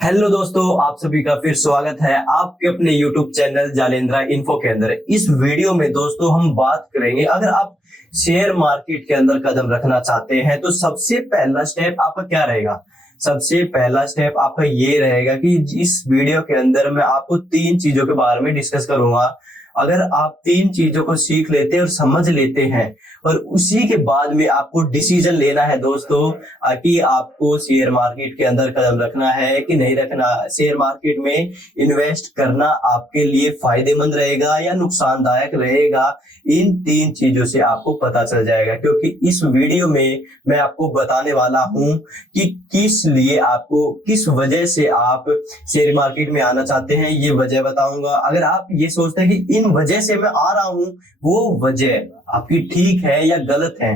Hello दोस्तों, आप सभी का फिर स्वागत है आपके अपने YouTube चैनल जालेंद्रा इन्फो के अंदर। इस वीडियो में दोस्तों हम बात करेंगे, अगर आप शेयर मार्केट के अंदर कदम रखना चाहते हैं तो सबसे पहला स्टेप आपका क्या रहेगा। सबसे पहला स्टेप आपका ये रहेगा कि इस वीडियो के अंदर मैं आपको 3 चीजों के बारे में डिस्कस करूंगा। अगर आप 3 चीजों को सीख लेते हैं और समझ लेते हैं और उसी के बाद में आपको डिसीजन लेना है दोस्तों कि आपको शेयर मार्केट के अंदर कदम रखना है कि नहीं रखना, शेयर मार्केट में इन्वेस्ट करना आपके लिए फायदेमंद रहेगा या नुकसानदायक रहेगा, इन 3 चीजों से आपको पता चल जाएगा। क्योंकि इस वीडियो में मैं आपको बताने वाला हूं कि किस लिए आपको, किस वजह से आप शेयर मार्केट में आना चाहते हैं, ये वजह बताऊंगा। अगर आप ये सोचते हैं कि इन वजह से मैं आ रहा हूं, वो वजह आपकी ठीक है या गलत है,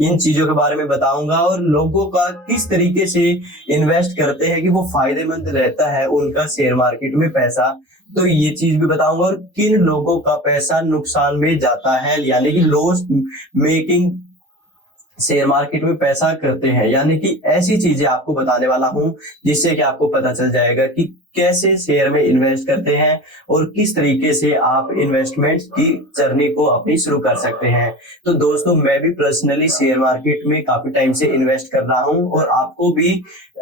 इन चीजों के बारे में बताऊंगा। और लोगों का किस तरीके से इन्वेस्ट करते हैं कि वो फायदेमंद रहता है उनका शेयर मार्केट में पैसा, तो ये चीज भी बताऊंगा। और किन लोगों का पैसा नुकसान में जाता है, यानी कि लॉस मेकिंग शेयर मार्केट में पैसा करते हैं, यानी कि ऐसी चीजें आपको बताने वाला हूं जिससे कि आपको पता चल जाएगा कि कैसे शेयर में इन्वेस्ट करते हैं और किस तरीके से आप इन्वेस्टमेंट की जर्नी को अपनी शुरू कर सकते हैं। तो दोस्तों, मैं भी पर्सनली शेयर मार्केट में काफी टाइम से इन्वेस्ट कर रहा हूं और आपको भी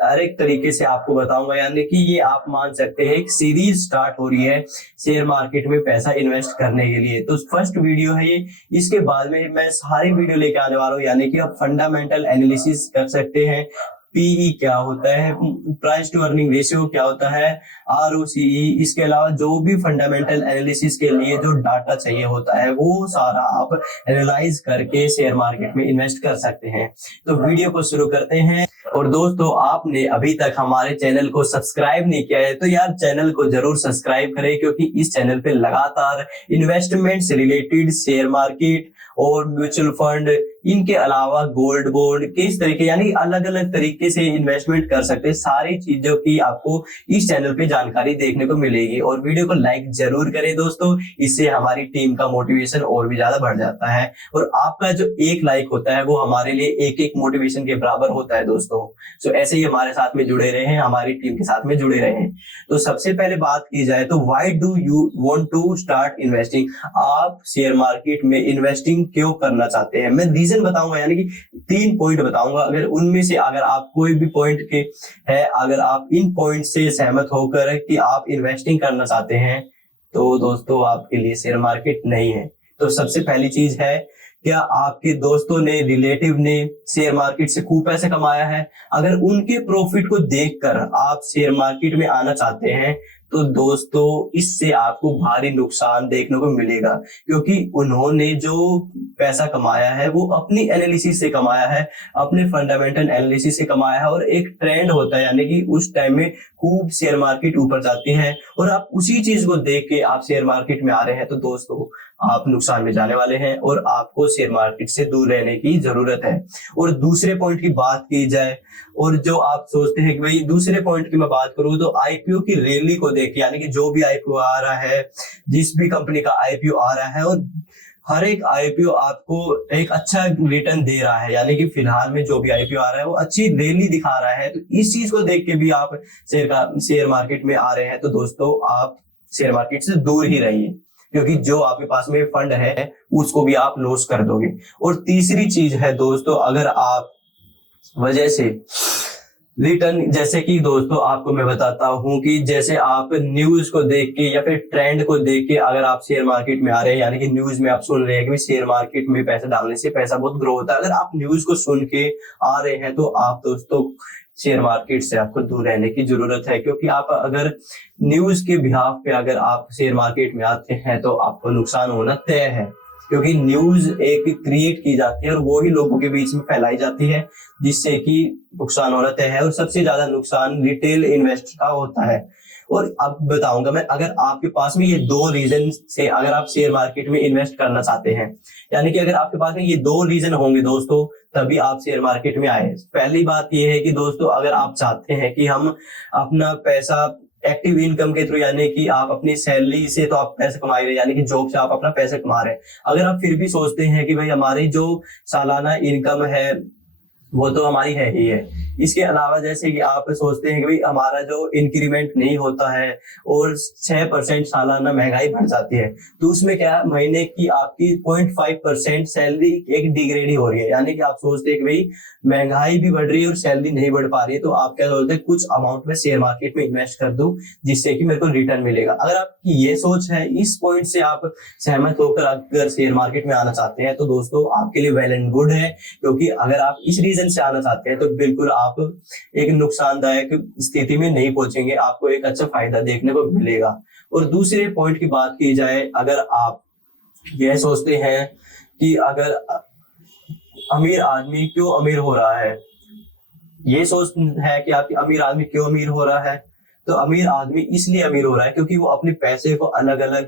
हर एक तरीके से आपको बताऊंगा, यानी कि ये आप मान सकते हैं एक सीरीज स्टार्ट हो रही है शेयर मार्केट में पैसा इन्वेस्ट करने के लिए। तो फर्स्ट वीडियो है ये, इसके बाद में मैं सारी वीडियो लेके आने वाला हूँ, यानी कि आप फंडामेंटल एनालिसिस कर सकते हैं, पीई क्या होता है, प्राइस टू अर्निंग रेशियो क्या होता है, आरओसीई, इसके अलावा जो भी फंडामेंटल एनालिसिस के लिए जो डाटा चाहिए होता है वो सारा आप एनालाइज करके शेयर मार्केट में इन्वेस्ट कर सकते हैं। तो वीडियो को शुरू करते हैं। और दोस्तों, आपने अभी तक हमारे चैनल को सब्सक्राइब नहीं किया है तो यार चैनल को जरूर सब्सक्राइब करें, क्योंकि इस चैनल पे लगातार इन्वेस्टमेंट से रिलेटेड शेयर मार्केट और म्यूचुअल फंड, इनके अलावा गोल्ड बॉन्ड, किस तरीके यानी अलग अलग तरीके से इन्वेस्टमेंट कर सकते हैं, सारी चीजों की आपको इस चैनल पे जानकारी देखने को मिलेगी। और वीडियो को लाइक जरूर करें दोस्तों, इससे हमारी टीम का मोटिवेशन और भी ज्यादा बढ़ जाता है। और आपका जो एक लाइक होता है वो हमारे लिए एक मोटिवेशन के बराबर होता है दोस्तों। तो ऐसे ही हमारे साथ में जुड़े रहे, हमारी टीम के साथ में जुड़े रहे। तो सबसे पहले बात की जाए तो why do you want to start investing, आप शेयर मार्केट में इन्वेस्टिंग क्यों करना चाहते हैं, मैं रीजन बताऊंगा, यानी कि 3 पॉइंट बताऊंगा। अगर उनमें से अगर आप कोई भी पॉइंट के है, अगर आप इन पॉइंट से सहमत होकर कि आप इन्वेस्टिंग करना चाहते हैं तो दोस्तों आपके लिए शेयर मार्केट नहीं है। तो सबसे पहली चीज है, क्या आपके दोस्तों ने, रिलेटिव ने शेयर मार्केट से खूब पैसे कमाया है, अगर उनके प्रॉफिट को देखकर आप शेयर मार्केट में आना चाहते हैं तो दोस्तों इससे आपको भारी नुकसान देखने को मिलेगा। क्योंकि उन्होंने जो पैसा कमाया है वो अपनी एनालिसिस से कमाया है, अपने फंडामेंटल एनालिसिस से कमाया है, और एक ट्रेंड होता है, यानी कि उस टाइम में खूब शेयर मार्केट ऊपर जाती है और आप उसी चीज को देख के आप शेयर मार्केट में आ रहे हैं, तो दोस्तों आप नुकसान में जाने वाले हैं और आपको शेयर मार्केट से दूर रहने की जरूरत है। और दूसरे पॉइंट की बात की जाए, और जो आप सोचते हैं कि भाई दूसरे पॉइंट की मैं बात करूं तो आईपीओ की रैली को देख, यानी कि जो भी आईपीओ आ रहा है, जिस भी कंपनी का आईपीओ आ रहा है, और हर एक आईपीओ आपको एक अच्छा रिटर्न दे रहा है, यानी कि फिलहाल में जो भी आईपीओ आ रहा है वो अच्छी रैली दिखा रहा है, तो इस चीज को देख के भी आप शेयर मार्केट में आ रहे हैं तो दोस्तों आप शेयर मार्केट से दूर ही रहिए, क्योंकि जो आपके पास में फंड है उसको भी आप लॉस कर दोगे। और तीसरी चीज है दोस्तों, अगर आप वजह से रिटर्न, जैसे कि दोस्तों आपको मैं बताता हूं कि जैसे आप न्यूज को देख के या फिर ट्रेंड को देख के अगर आप शेयर मार्केट में आ रहे हैं, यानी कि न्यूज में आप सुन रहे हैं कि शेयर मार्केट में पैसा डालने से पैसा बहुत ग्रो होता है, अगर आप न्यूज को सुन के आ रहे हैं तो आप दोस्तों शेयर मार्केट से आपको दूर रहने की जरूरत है। क्योंकि आप अगर न्यूज के बिहाफ पे अगर आप शेयर मार्केट में आते हैं तो आपको नुकसान होना तय है, क्योंकि न्यूज एक क्रिएट की जाती है और वो ही लोगों के बीच में फैलाई जाती है, जिससे कि नुकसान होना तय है। और सबसे ज्यादा नुकसान रिटेल इन्वेस्टर का होता है। और अब बताऊंगा मैं, अगर आपके पास में ये 2 रीजन से अगर आप शेयर मार्केट में इन्वेस्ट करना चाहते हैं, यानी कि अगर आपके पास में ये 2 रीजन होंगे दोस्तों तभी आप शेयर मार्केट में आए। पहली बात ये है कि दोस्तों अगर आप चाहते हैं कि हम अपना पैसा एक्टिव इनकम के थ्रू, यानी कि आप अपनी सैलरी से तो आप पैसे कमा रहे हैं, यानी कि जॉब से आप अपना पैसा कमा रहे हैं, अगर आप फिर भी सोचते हैं कि भाई हमारी जो सालाना इनकम है वो तो हमारी है ही है। इसके अलावा जैसे कि आप सोचते हैं कि भाई हमारा जो इंक्रीमेंट नहीं होता है और 6% सालाना महंगाई बढ़ जाती है, तो उसमें क्या है, महीने की आपकी 0.5% सैलरी एक डिग्रेड ही हो रही है। यानी कि आप सोचते हैं कि भाई महंगाई भी बढ़ रही है और सैलरी नहीं बढ़ पा रही है, तो आप क्या सोचते हैं, कुछ अमाउंट में शेयर मार्केट में इन्वेस्ट कर दूं जिससे कि मेरे को रिटर्न मिलेगा। अगर आपकी ये सोच है, इस पॉइंट से आप सहमत होकर अगर शेयर मार्केट में आना चाहते हैं, तो दोस्तों आपके लिए वेल एंड गुड है। क्योंकि अगर आप इस रीजन से आना चाहते हैं तो बिल्कुल आप एक नुकसानदायक स्थिति में नहीं पहुंचेंगे, आपको एक अच्छा फायदा देखने को मिलेगा। और दूसरे पॉइंट की बात की जाए, अगर आप यह सोचते हैं कि अगर अमीर आदमी क्यों अमीर हो रहा है, ये सोच है कि आपकी अमीर आदमी क्यों अमीर हो रहा है, तो अमीर आदमी इसलिए अमीर हो रहा है क्योंकि वो अपने पैसे को अलग अलग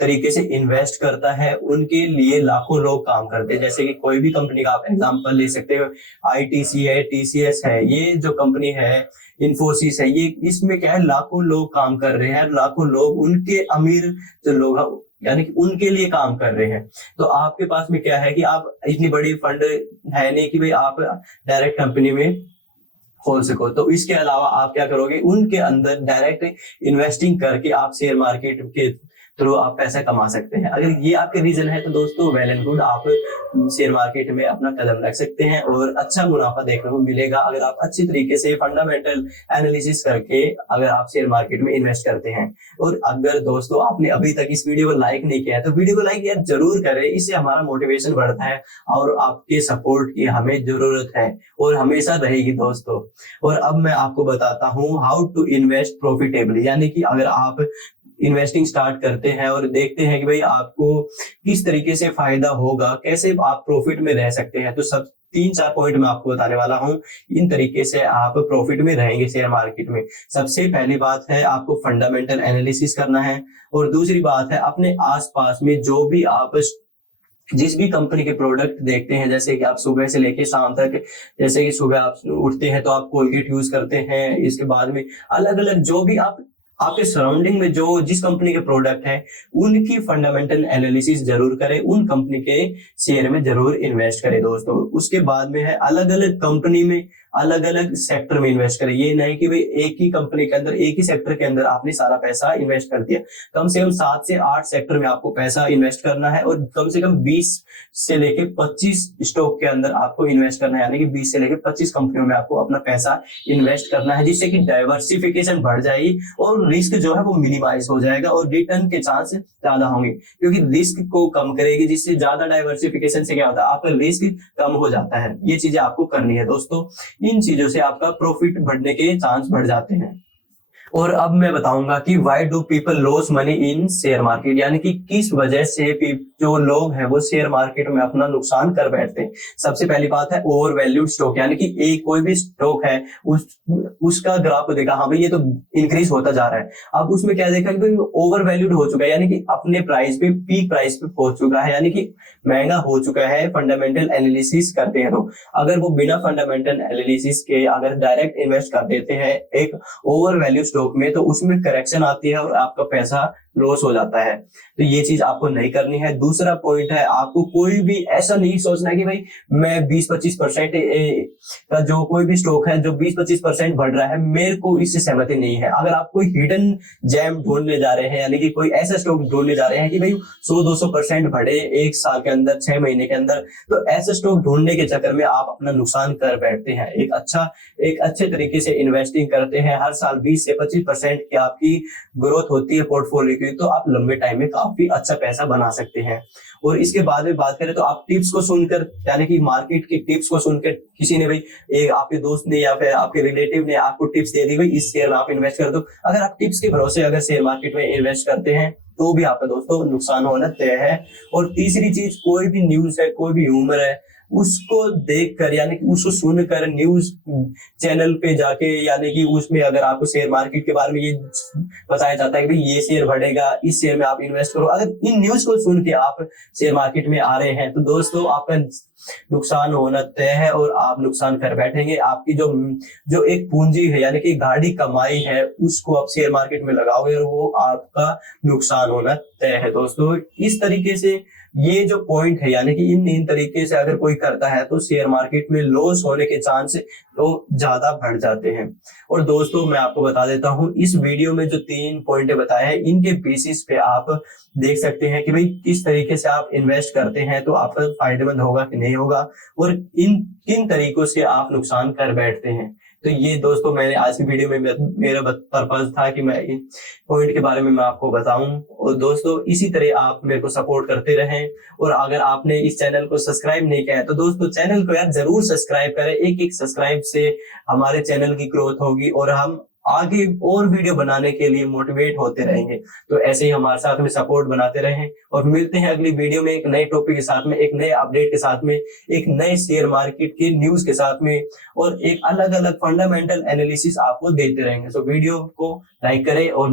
तरीके से इन्वेस्ट करता है। उनके लिए लाखों लोग काम करते हैं। जैसे कि कोई भी कंपनी का आप एग्जांपल ले सकते हो, आईटीसी है, टीसीएस है, ये जो कंपनी है, इन्फोसिस है, ये इसमें क्या है, लाखों लोग काम कर रहे हैं। लाखों लोग उनके अमीर जो लोग यानी कि उनके लिए काम कर रहे हैं। तो आपके पास में क्या है कि आप इतनी बड़ी फंड है नहीं कि भाई आप डायरेक्ट कंपनी में खोल सको। तो इसके अलावा आप क्या करोगे, उनके अंदर डायरेक्ट इन्वेस्टिंग करके आप शेयर मार्केट के थ्रू आप पैसा कमा सकते हैं। अगर ये आपके रीजन है तो दोस्तों वेल एंड गुड, आप शेयर मार्केट में अपना कदम रख सकते हैं और अच्छा मुनाफा देखने को मिलेगा अगर आप अच्छी तरीके से फंडामेंटल एनालिसिस करके अगर आप शेयर मार्केट में इन्वेस्ट करते हैं। और अगर दोस्तों आपने अभी तक इस वीडियो को लाइक नहीं किया है तो वीडियो को लाइक यार जरूर करें, इससे हमारा मोटिवेशन बढ़ता है और आपके सपोर्ट की हमें जरूरत है और हमेशा रहेगी दोस्तों। और अब मैं आपको बताता हूँ हाउ टू इन्वेस्ट प्रॉफिटेबली, यानी कि अगर आप इन्वेस्टिंग स्टार्ट करते हैं और देखते हैं कि भाई आपको किस तरीके से फायदा होगा, कैसे आप प्रॉफिट में रह सकते हैं, तो सब 3-4 पॉइंट मैं आपको बताने वाला हूं। इन तरीके से आप प्रॉफिट में रहेंगे शेयर मार्केट में। सबसे पहली बात है आपको फंडामेंटल एनालिसिस करना है। और दूसरी बात है अपने आसपास में जो भी आप जिस भी कंपनी के प्रोडक्ट देखते हैं, जैसे कि आप सुबह से लेके शाम तक, जैसे कि सुबह आप उठते हैं तो आप कोलगेट यूज करते हैं, इसके बाद में अलग अलग जो भी आप आपके सराउंडिंग में जो जिस कंपनी के प्रोडक्ट है उनकी फंडामेंटल एनालिसिस जरूर करें, उन कंपनी के शेयर में जरूर इन्वेस्ट करें दोस्तों। उसके बाद में है अलग अलग कंपनी में अलग अलग सेक्टर में इन्वेस्ट करें। ये नहीं कि भाई एक ही कंपनी के अंदर एक ही सेक्टर के अंदर आपने सारा पैसा इन्वेस्ट कर दिया। कम से कम 7 से 8 सेक्टर में आपको पैसा इन्वेस्ट करना है और कम से कम 20 से लेके 25 स्टॉक के अंदर आपको इन्वेस्ट करना है, यानी कि 20 से लेके 25 कंपनियों में आपको अपना पैसा इन्वेस्ट करना है, जिससे कि डाइवर्सिफिकेशन बढ़ जाएगी और रिस्क जो है वो मिनिमाइज हो जाएगा और रिटर्न के चांस ज्यादा होंगे। क्योंकि रिस्क को कम करेगी, जिससे ज्यादा डाइवर्सिफिकेशन से क्या होता है, आपका रिस्क कम हो जाता है। ये चीजें आपको करनी है दोस्तों। इन चीजों से आपका प्रॉफिट बढ़ने के चांस बढ़ जाते हैं। और अब मैं बताऊंगा कि why do people loss money in share market, यानी कि किस वजह से जो लोग हैं वो शेयर मार्केट में अपना नुकसान कर बैठते हैं। सबसे पहली बात है ओवर वैल्यूड स्टॉक, यानी कि एक कोई भी स्टॉक है उसका ग्राफ देखा, हाँ भाई ये तो इंक्रीज होता जा रहा है, अब उसमें क्या देखा कि भाई ओवर वैल्यूड हो चुका है, यानी कि अपने प्राइस पे पीक प्राइस पे पहुंच चुका है, यानी कि महंगा हो चुका है। फंडामेंटल एनालिसिस करते हैं तो अगर वो बिना फंडामेंटल एनालिसिस के अगर डायरेक्ट इन्वेस्ट कर देते हैं एक ओवर वैल्यू स्टॉक में, तो उसमें करेक्शन आती है और आपका पैसा लॉस हो जाता है। तो ये चीज आपको नहीं करनी है। दूसरा पॉइंट है आपको कोई भी ऐसा नहीं सोचना है कि भाई मैं 20-25% का जो कोई भी स्टॉक है जो 20-25% बढ़ रहा है मेरे को इससे सहमति नहीं है। अगर आप कोई हिडन जेम ढूंढने जा रहे हैं, यानी कि कोई ऐसा स्टॉक ढूंढने जा रहे हैं कि भाई 100-200% बढ़े एक साल के अंदर, 6 महीने के अंदर, तो ऐसे स्टॉक ढूंढने के चक्कर में आप अपना नुकसान कर बैठते हैं। एक अच्छे तरीके से इन्वेस्टिंग करते हैं, हर साल 20 से 25% की आपकी ग्रोथ होती है पोर्टफोलियो की, तो आप लंबे टाइम में काफी अच्छा पैसा बना सकते हैं। और इसके बाद में बात करें तो आप टिप्स को सुनकर, यानी कि मार्केट की टिप्स को सुनकर, किसी ने भाई एक आपके दोस्त ने या फिर आपके रिलेटिव ने आपको टिप्स दे दी भाई इस शेयर में आप इन्वेस्ट कर दो, अगर आप टिप्स के भरोसे अगर शेयर मार्केट में इन्वेस्ट करते हैं तो भी आपका दोस्तों नुकसान होना तय है। और तीसरी चीज, कोई भी न्यूज है, कोई भी ह्यूमर है, उसको देखकर यानी कि उसको सुनकर न्यूज चैनल पे जाके, यानी कि उसमें अगर आपको शेयर मार्केट के बारे में ये बताया जाता है कि भाई ये शेयर बढ़ेगा, इस शेयर में आप इन्वेस्ट करो, अगर इन न्यूज को सुन के आप शेयर मार्केट में आ रहे हैं तो दोस्तों आपका नुकसान होना तय है और आप नुकसान कर बैठेंगे। आपकी जो जो एक पूंजी है यानी कि गाढ़ी कमाई है उसको आप शेयर मार्केट में लगाओगे और वो आपका नुकसान होना तय है। दोस्तों इस तरीके से ये जो पॉइंट है यानी कि इन तरीके से अगर कोई करता है तो शेयर मार्केट में लॉस होने के चांस तो ज्यादा बढ़ जाते हैं। और दोस्तों मैं आपको बता देता हूं, इस वीडियो में जो 3 पॉइंट बताए हैं इनके बेसिस पे आप देख सकते हैं कि भाई किस तरीके से आप इन्वेस्ट करते हैं तो आपका फायदेमंद होगा कि नहीं होगा और इन किन तरीकों से आप नुकसान कर बैठते हैं। तो ये दोस्तों मैंने आज की वीडियो में मेरा पर्पज था कि मैं इन पॉइंट के बारे में मैं आपको बताऊं। और दोस्तों इसी तरह आप मेरे को सपोर्ट करते रहें। और अगर आपने इस चैनल को सब्सक्राइब नहीं किया है तो दोस्तों चैनल को यार जरूर सब्सक्राइब करें। एक एक सब्सक्राइब से हमारे चैनल की ग्रोथ होगी और हम आगे और वीडियो बनाने के लिए मोटिवेट होते रहेंगे। तो ऐसे ही हमारे साथ में सपोर्ट बनाते रहें और मिलते हैं अगली वीडियो में एक नए टॉपिक के साथ में, एक नए अपडेट के साथ में, एक नए शेयर मार्केट के न्यूज के साथ में और एक अलग अलग फंडामेंटल एनालिसिस आपको देते रहेंगे। तो वीडियो को लाइक करें और